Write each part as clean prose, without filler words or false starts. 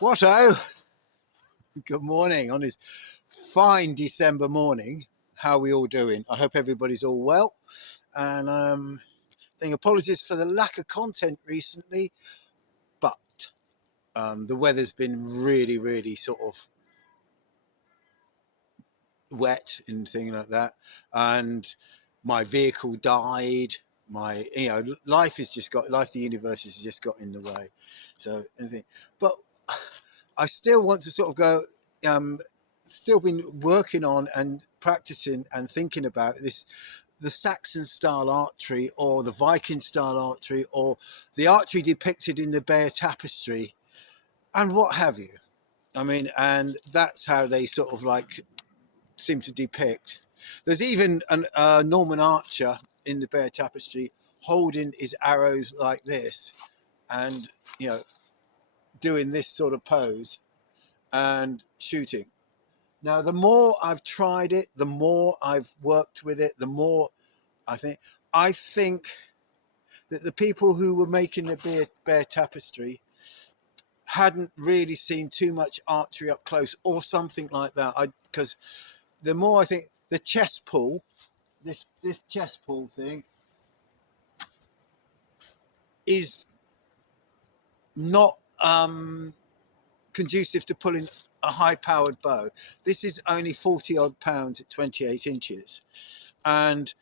What-o? Good morning on this fine December morning. How are we all doing? I hope everybody's all well. And apologies for the lack of content recently, but the weather's been really sort of wet and things like that. And my vehicle died. Life, the universe has just got in the way. So anything, but I still want to sort of go, still been working on and practicing and thinking about the Saxon style archery or the Viking style archery or the archery depicted in the Bear Tapestry and what have you. I mean, and that's how they sort of like seem to depict. There's even a Norman archer in the Bear Tapestry holding his arrows like this and, doing this sort of pose and shooting. Now, the more I've tried it, the more I've worked with it, the more I think that the people who were making the Bear Tapestry hadn't really seen too much archery up close or something like that. Because the more I think the chess pull, this chess pull thing is not conducive to pulling a high-powered bow. This is only 40 odd pounds at 28 inches, and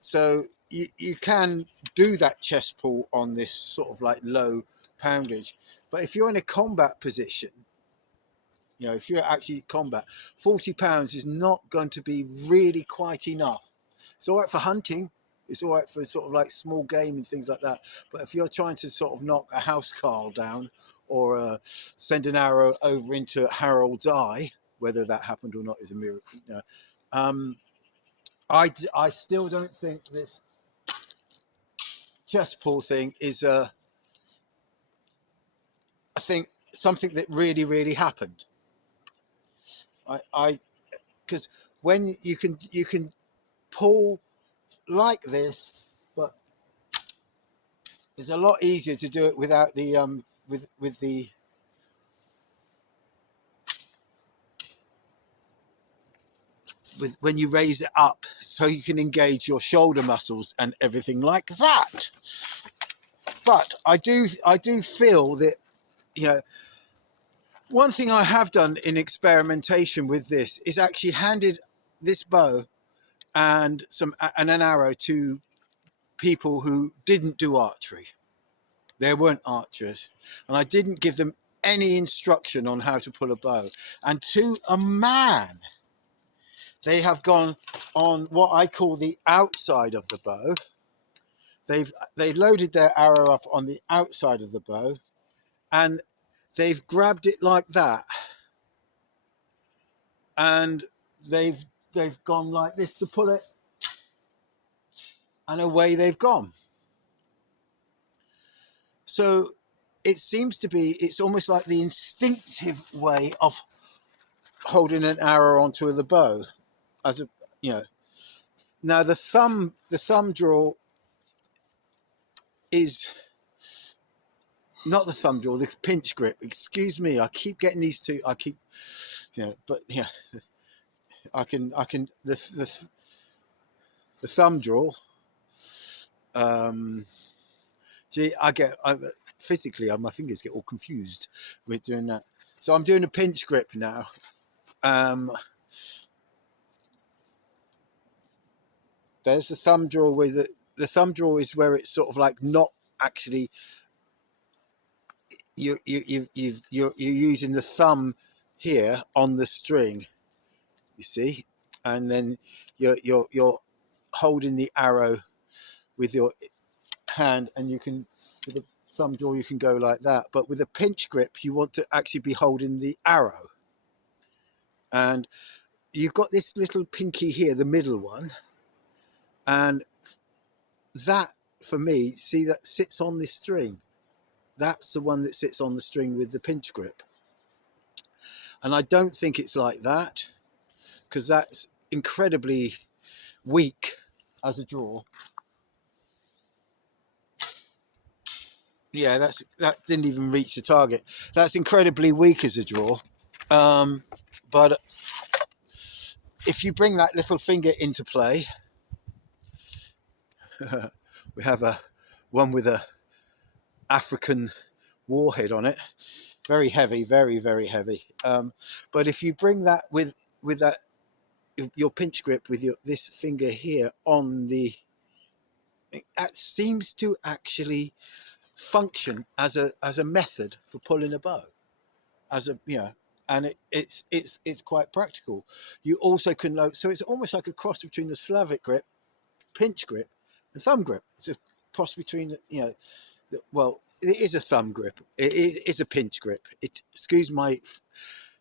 so you can do that chess pull on this sort of like low poundage. But if you're in a combat position, if you're actually combat, 40 pounds is not going to be really quite enough. It's all right for hunting. It's all right for sort of like small game and things like that. But if you're trying to sort of knock a housecarl down or send an arrow over into Harold's eye, whether that happened or not is a miracle. I still don't think this chess pull thing is I think something that really happened. Because when you can pull like this, but it's a lot easier to do it without the when you raise it up, so you can engage your shoulder muscles and everything like that. But I do feel that one thing I have done in experimentation with this is actually handed this bow and an arrow to people who didn't do archery. They weren't archers, and I didn't give them any instruction on how to pull a bow. And to a man, they have gone on what I call the outside of the bow. They loaded their arrow up on the outside of the bow, and they've grabbed it like that, and they've gone like this to pull it, and away they've gone. So it seems to be, it's almost like the instinctive way of holding an arrow onto the bow. Now the thumb draw is not the thumb draw, the pinch grip. Excuse me, I keep getting these two. I can the thumb draw. Physically, my fingers get all confused with doing that. So I'm doing a pinch grip now. There's the thumb draw with the thumb draw is where it's sort of like not actually. You're using the thumb here on the string, you see, and then you're holding the arrow with your hand, and you can, with a thumb draw, you can go like that. But with a pinch grip, you want to actually be holding the arrow, and you've got this little pinky here, the middle one, and that for me, see, that sits on this string. That's the one that sits on the string with the pinch grip. And I don't think it's like that, because that's incredibly weak as a draw. Yeah, that didn't even reach the target. That's incredibly weak as a draw. But if you bring that little finger into play, we have a one with a African warhead on it, very heavy, very very heavy. But if you bring that with that your pinch grip with your this finger here on the, that seems to actually function as a method for pulling a bow, as a and it's quite practical. You also can load, so it's almost like a cross between the Slavic grip, pinch grip, and thumb grip. It's a cross between well, it is a thumb grip, it is a pinch grip. It, excuse my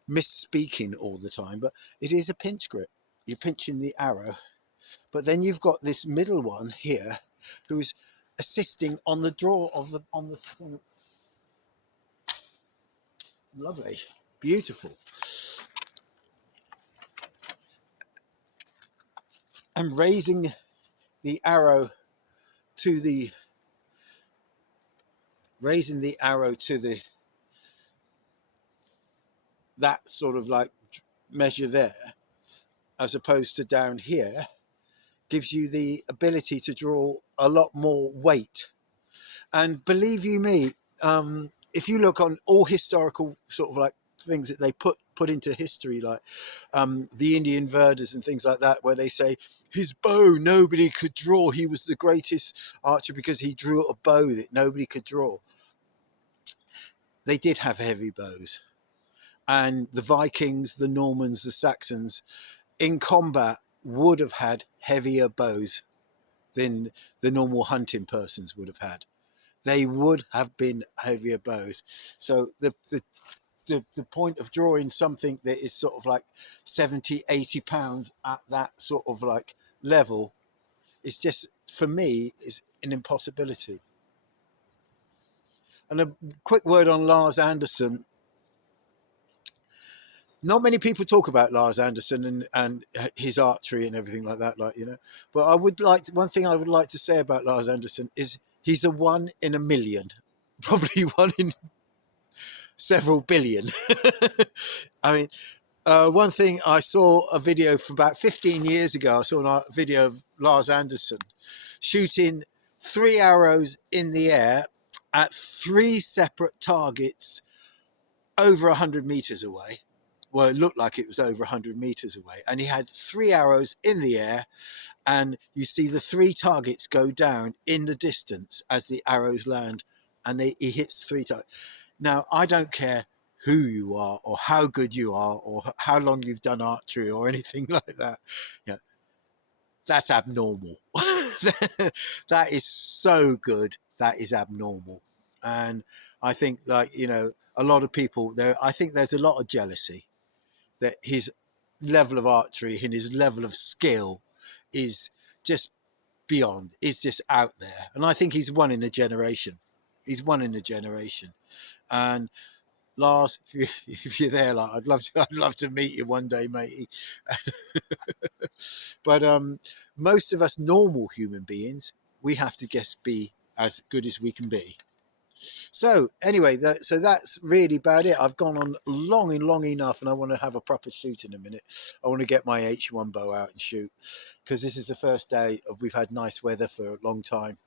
misspeaking all the time, but it is a pinch grip. You're pinching the arrow, but then you've got this middle one here who's assisting on the draw of the on the thing. Lovely, beautiful. And raising the arrow to the that sort of like measure there, as opposed to down here, gives you the ability to draw a lot more weight. And believe you me, if you look on all historical sort of like things that they put into history, like the Indian Vedas and things like that, where they say his bow nobody could draw, he was the greatest archer because he drew a bow that nobody could draw. They did have heavy bows, and the Vikings, the Normans, the Saxons in combat would have had heavier bows than the normal hunting persons would have had. They would have been heavier bows. So the point of drawing something that is sort of like 70-80 pounds at that sort of like level is just, for me, is an impossibility. And a quick word on Lars Anderson. Not many people talk about Lars Anderson and his archery and everything like that, but I would like one thing I would like to say about Lars Anderson is he's a 1 in a million, probably 1 in several billion. I mean, one thing, I saw a video from about 15 years ago. I saw a video of Lars Anderson shooting 3 arrows in the air at 3 separate targets over 100 meters away. Well, it looked like it was over 100 meters away. And he had 3 arrows in the air, and you see the 3 targets go down in the distance as the arrows land, and he hits 3 targets. Now, I don't care who you are or how good you are or how long you've done archery or anything like that. That's abnormal. That is so good. That is abnormal. And I think, a lot of people there, I think there's a lot of jealousy that his level of archery and his level of skill is just beyond, is just out there. And I think he's 1 in a generation. He's 1 in a generation. And Lars, if you're there, like, I'd love to meet you one day, matey. But most of us normal human beings, we have to just be as good as we can be. So anyway, so that's really about it. I've gone on long enough, and I want to have a proper shoot in a minute. I want to get my H1 bow out and shoot, because this is the first day we've had nice weather for a long time.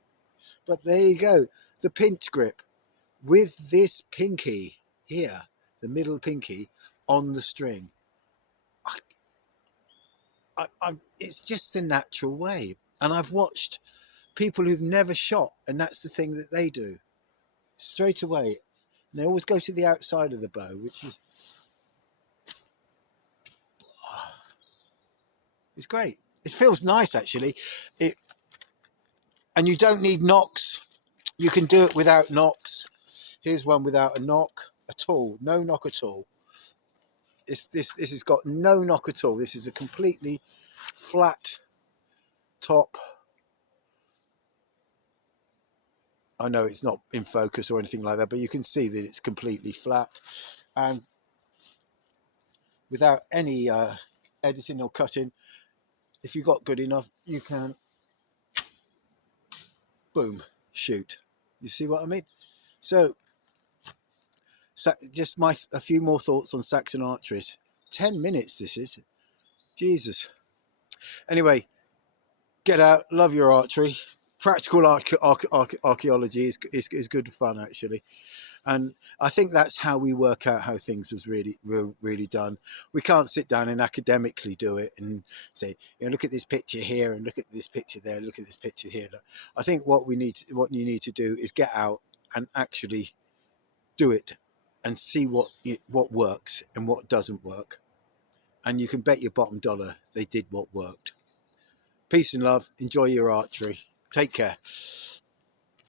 But there you go, the pinch grip with this pinky here, the middle pinky on the string. It's just the natural way. And I've watched people who've never shot, and that's the thing that they do straight away. And they always go to the outside of the bow, which is it's great. It feels nice, actually. And you don't need knocks. You can do it without knocks. Here's one without a knock at all. No knock at all. This has got no knock at all. This is a completely flat top. I know it's not in focus or anything like that, but you can see that it's completely flat, and without any editing or cutting. If you got good enough, you can boom, shoot. You see what I mean? So just a few more thoughts on Saxon archeries. 10 minutes this is. Jesus. Anyway, get out, love your archery. Practical archaeology is good fun, actually. And I think that's how we work out how things were really done. We can't sit down and academically do it and say, look at this picture here and look at this picture there, look at this picture here. I think what you need to do is get out and actually do it and see what works and what doesn't work. And you can bet your bottom dollar they did what worked. Peace and love. Enjoy your archery. Take care.